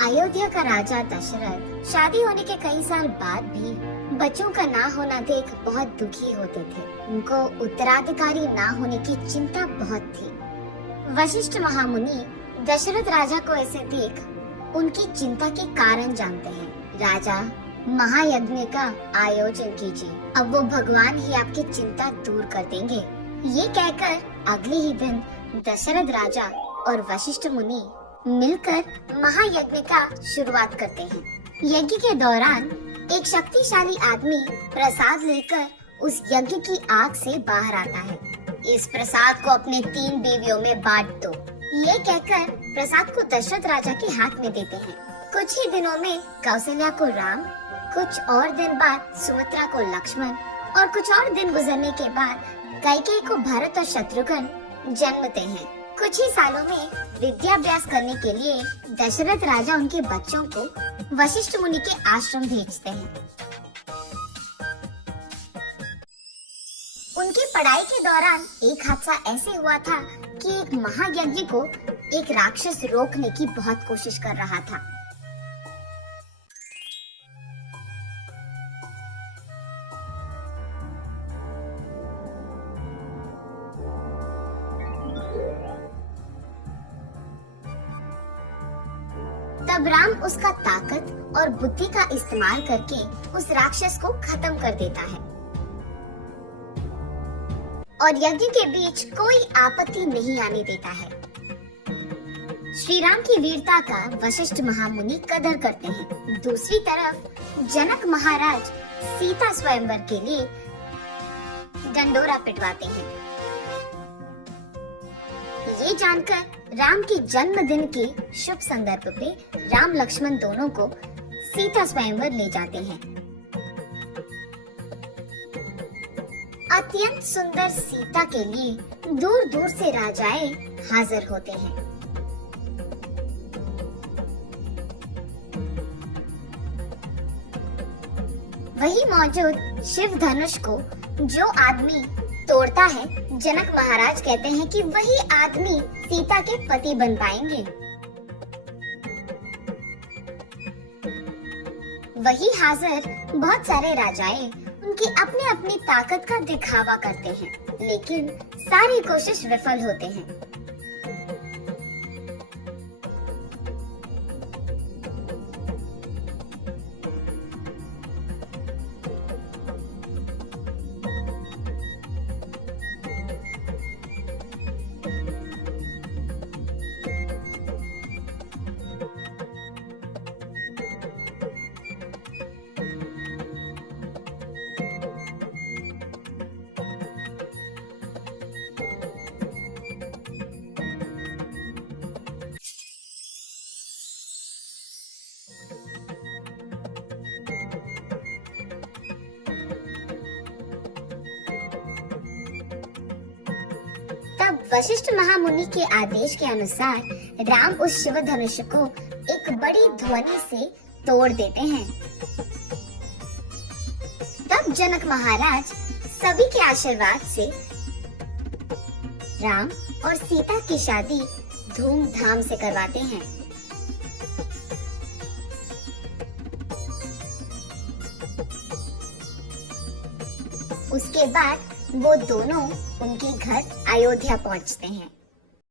अयोध्या का राजा दशरथ शादी होने के कई साल बाद भी बच्चों का ना होना देख बहुत दुखी होते थे। उनको उत्तराधिकारी ना होने की चिंता बहुत थी। वशिष्ठ महामुनि दशरथ राजा को ऐसे देख उनकी चिंता के कारण जानते हैं। राजा, महायज्ञ का आयोजन कीजिए, अब वो भगवान ही आपकी चिंता दूर कर देंगे। ये कहकर अगले ही दिन दशरथ राजा और वशिष्ठ मुनि मिलकर महायज्ञ का शुरुआत करते हैं। यज्ञ के दौरान एक शक्तिशाली आदमी प्रसाद लेकर उस यज्ञ की आग से बाहर आता है। इस प्रसाद को अपने 3 बीवियों में बांट दो। ये कहकर प्रसाद को दशरथ राजा के हाथ में देते हैं। कुछ ही दिनों में कौशल्या को राम, कुछ और दिन बाद सुमित्रा को लक्ष्मण और कुछ और दिन गुजरने के बाद कैकेयी को भरत और शत्रुघ्न जन्मते हैं। कुछ ही सालों में विद्याभ्यास करने के लिए दशरथ राजा उनके बच्चों को वशिष्ठ मुनि के आश्रम भेजते हैं। उनकी पढ़ाई के दौरान एक हादसा ऐसे हुआ था कि एक महायज्ञ को एक राक्षस रोकने की बहुत कोशिश कर रहा था। तब राम उसका ताकत और बुद्धि का इस्तेमाल करके उस राक्षस को खत्म कर देता है और यज्ञ के बीच कोई आपत्ति नहीं आने देता है। श्री राम की वीरता का वशिष्ठ महामुनि कदर करते हैं। दूसरी तरफ जनक महाराज सीता स्वयंवर के लिए डंडोरा पिटवाते हैं। ये जानकर राम के जन्मदिन के शुभ संदर्भ पे राम लक्ष्मण दोनों को सीता स्वयंवर ले जाते हैं। अत्यंत सुंदर सीता के लिए दूर दूर से राजाएं हाजिर होते हैं। वही मौजूद शिव धनुष को जो आदमी तोड़ता है, जनक महाराज कहते हैं कि वही आदमी सीता के पति बन पाएंगे। वही हाजिर बहुत सारे राजाएं उनकी अपनी अपनी ताकत का दिखावा करते हैं, लेकिन सारी कोशिश विफल होते हैं। तब वशिष्ठ महामुनि के आदेश के अनुसार राम उस शिव धनुष को एक बड़ी ध्वनि से तोड़ देते हैं। तब जनक महाराज सभी के आशीर्वाद से राम और सीता की शादी धूमधाम से करवाते हैं। उसके बाद वो दोनों उनके घर अयोध्या पहुंचते हैं।